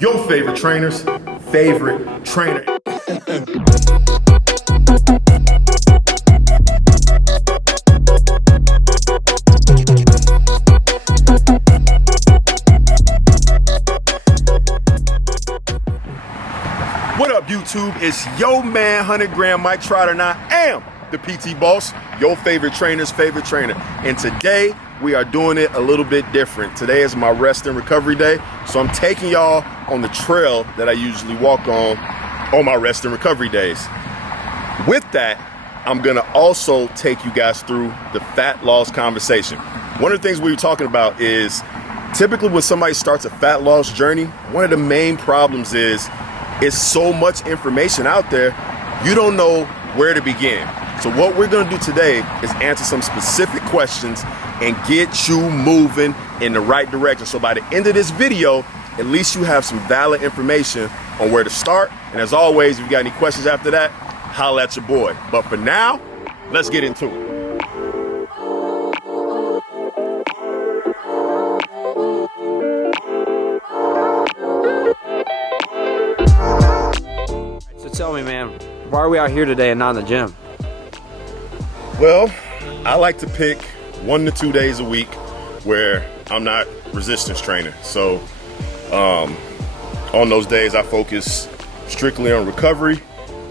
Your favorite trainer's favorite trainer. What up, YouTube? It's your man, 100 Gram Mike Trotter, and I am the PT Boss, your favorite trainer's favorite trainer. And today, we are doing it a little bit different. Today is my rest and recovery day, so I'm taking y'all on the trail that I usually walk on my rest and recovery days. With that, I'm gonna also take you guys through the fat loss conversation. One of the things we were talking about is, typically when somebody starts a fat loss journey, one of the main problems is, it's so much information out there, you don't know where to begin. So what we're gonna do today is answer some specific questions and get you moving in the right direction. So by the end of this video, at least you have some valid information on where to start. And as always, if you got any questions after that, holla at your boy. But for now, let's get into it. So tell me, man, why are we out here today and not in the gym? Well, I like to pick 1 to 2 days a week where I'm not resistance training. So on those days I focus strictly on recovery,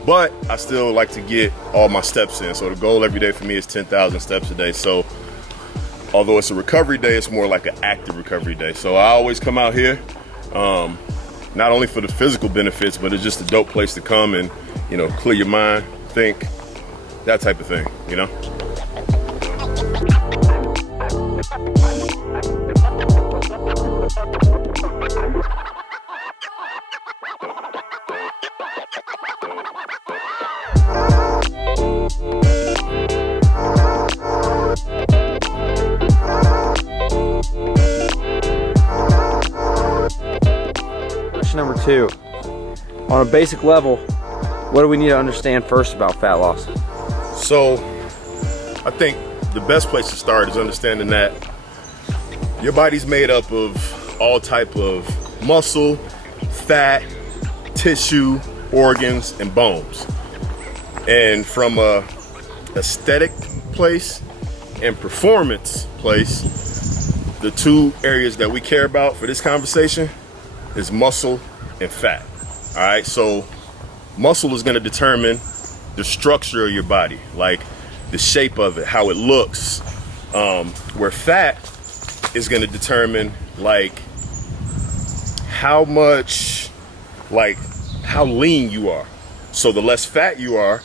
but I still like to get all my steps in. So the goal every day for me is 10,000 steps a day. So although it's a recovery day, it's more like an active recovery day. So I always come out here, not only for the physical benefits, but it's just a dope place to come and, you know, clear your mind, think, that type of thing, you know? Question number 2. On a basic level, what do we need to understand first about fat loss? So I think the best place to start is understanding that your body's made up of all type of muscle, fat, tissue, organs, and bones. And from a aesthetic place and performance place, the two areas that we care about for this conversation is muscle and fat. All right, so muscle is going to determine the structure of your body, like the shape of it, how it looks, where fat is going to determine like how much, like how lean you are. So the less fat you are,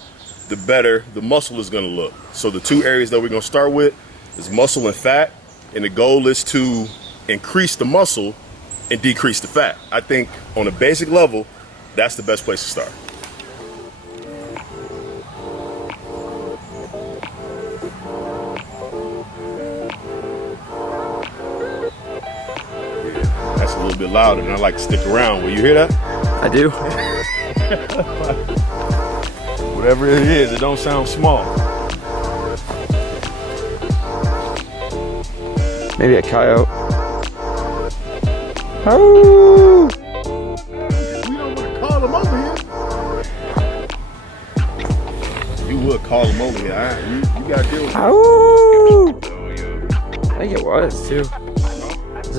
the better the muscle is going to look. So the two areas that we're going to start with is muscle and fat, and the goal is to increase the muscle and decrease the fat. I think on a basic level, that's the best place to start. That's a little bit louder, and I like to stick around. Will you hear that? I do. Whatever it is, it don't sound small. Maybe a coyote. Oh! We don't want to call him over here. You would call him over here, all right? You got to deal with it. Oh! I think it was too.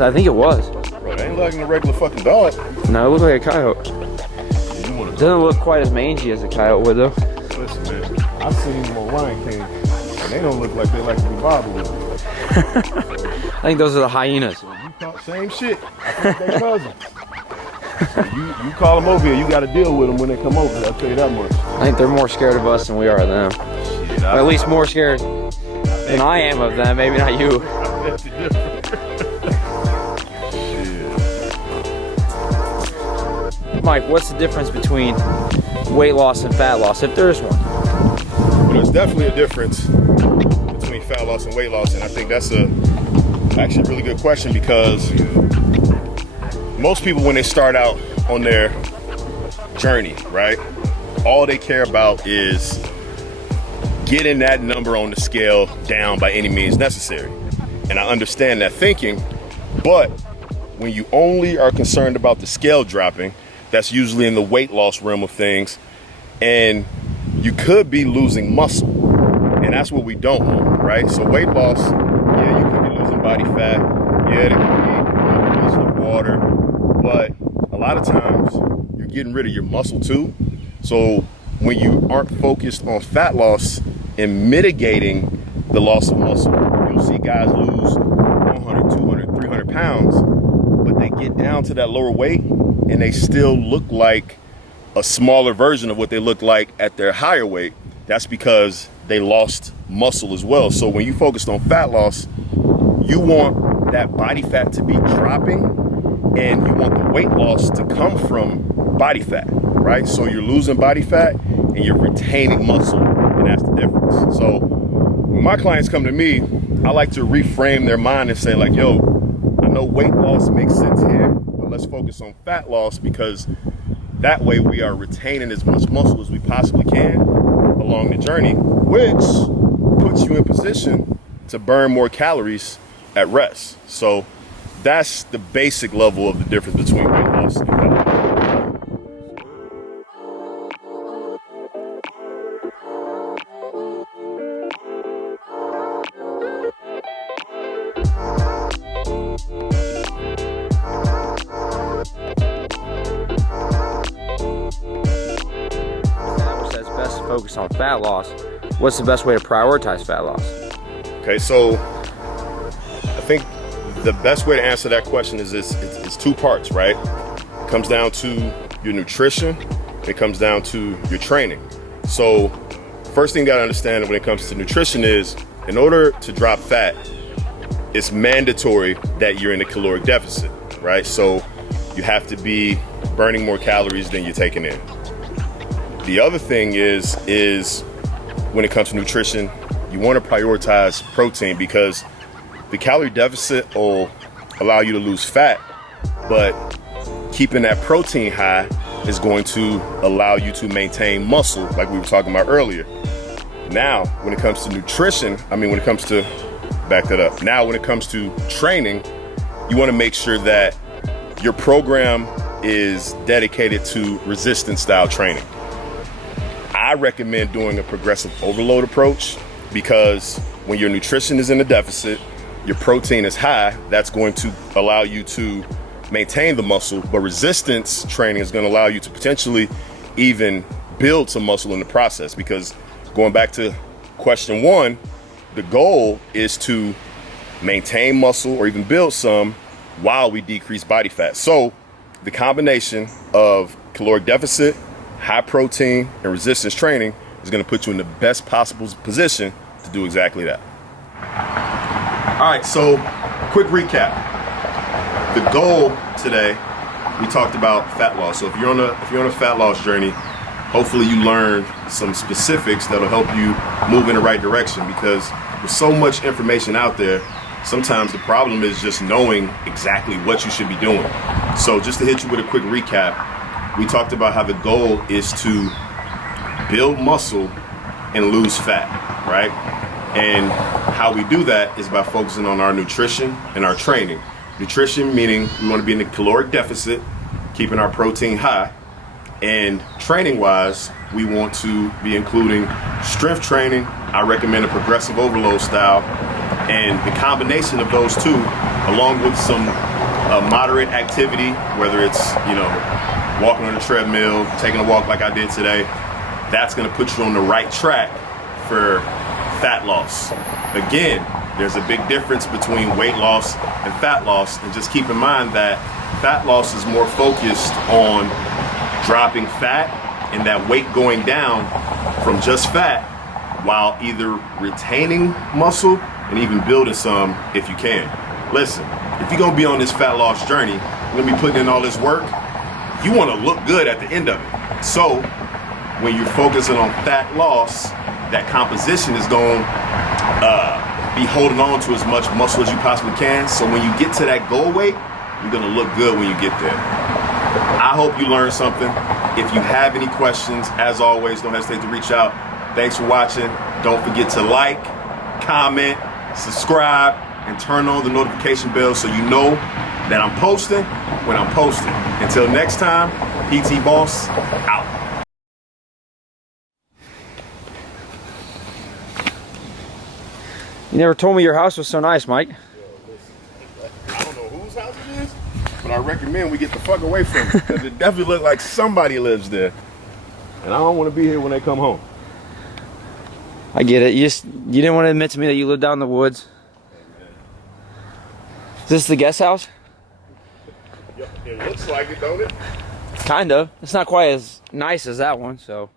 I think it was. Bro, it ain't like a regular fucking dog. No, it looked like a coyote. You wanna Doesn't look quite as mangy as a coyote would though. Listen, man, I've seen them on Lion King, and they don't look like they like to be bothered with. I think those are the hyenas. So you talk same shit. I think they cousins. So you call them over here, you got to deal with them when they come over. I'll tell you that much. I think they're more scared of us than we are of them. Shit, Or at least more scared than I am of them. Maybe not you. I bet you different. Mike, what's the difference between weight loss and fat loss, if there is one? Well, there's definitely a difference between fat loss and weight loss, and I think that's actually a really good question, because most people, when they start out on their journey, right, all they care about is getting that number on the scale down by any means necessary. And I understand that thinking, but when you only are concerned about the scale dropping, that's usually in the weight loss realm of things, and you could be losing muscle, and that's what we don't want, right? So weight loss, yeah, you could be losing body fat, yeah, there could be a little of water, but a lot of times you're getting rid of your muscle too. So when you aren't focused on fat loss and mitigating the loss of muscle, you'll see guys lose 100, 200, 300 pounds, but they get down to that lower weight and they still look like a smaller version of what they look like at their higher weight. That's because they lost muscle as well. So when you focused on fat loss, you want that body fat to be dropping and you want the weight loss to come from body fat, right? So you're losing body fat and you're retaining muscle, and that's the difference. So when my clients come to me, I like to reframe their mind and say like, yo, I know weight loss makes sense here, but let's focus on fat loss, because that way we are retaining as much muscle as we possibly can along the journey, which puts you in position to burn more calories at rest. So that's the basic level of the difference between weight loss and fat loss. Focus on fat loss. What's the best way to prioritize fat loss? Okay, so I think the best way to answer that question is it's two parts, right? It comes down to your nutrition, it comes down to your training. So first thing you gotta understand when it comes to nutrition is, in order to drop fat, it's mandatory that you're in a caloric deficit, right? So you have to be burning more calories than you're taking in. The other thing is when it comes to nutrition, you want to prioritize protein, because the calorie deficit will allow you to lose fat, but keeping that protein high is going to allow you to maintain muscle, like we were talking about earlier. Now, when it comes to nutrition, when it comes to training, you want to make sure that your program is dedicated to resistance style training. I recommend doing a progressive overload approach, because when your nutrition is in a deficit, your protein is high. That's going to allow you to maintain the muscle, but resistance training is going to allow you to potentially even build some muscle in the process, because going back to question one, the goal is to maintain muscle or even build some while we decrease body fat. So the combination of caloric deficit, high protein, and resistance training is going to put you in the best possible position to do exactly that. All right, so quick recap. The goal today, we talked about fat loss. So if you're on a fat loss journey, hopefully you learned some specifics that'll help you move in the right direction, because there's so much information out there. Sometimes the problem is just knowing exactly what you should be doing. So just to hit you with a quick recap, we talked about how the goal is to build muscle and lose fat, right? And how we do that is by focusing on our nutrition and our training. Nutrition meaning we want to be in the caloric deficit, keeping our protein high. And training wise, we want to be including strength training. I recommend a progressive overload style. And the combination of those two, along with some moderate activity, whether it's, walking on a treadmill, taking a walk like I did today, that's going to put you on the right track for fat loss. Again, there's a big difference between weight loss and fat loss, and just keep in mind that fat loss is more focused on dropping fat and that weight going down from just fat, while either retaining muscle and even building some if you can. Listen, if you're going to be on this fat loss journey, you're going to be putting in all this work, you want to look good at the end of it. So when you're focusing on fat loss, that composition is going to be holding on to as much muscle as you possibly can. So when you get to that goal weight, you're going to look good when you get there. I hope you learned something. If you have any questions, as always, don't hesitate to reach out. Thanks for watching. Don't forget to like, comment, subscribe, and turn on the notification bell so you know that I'm posting when I'm posting. Until next time, PT Boss out. You never told me your house was so nice, Mike. I don't know whose house it is, but I recommend we get the fuck away from it, because it definitely looks like somebody lives there. And I don't want to be here when they come home. I get it. You didn't want to admit to me that you live down in the woods. Is this the guest house? It looks like it, don't it? Kind of. It's not quite as nice as that one, so.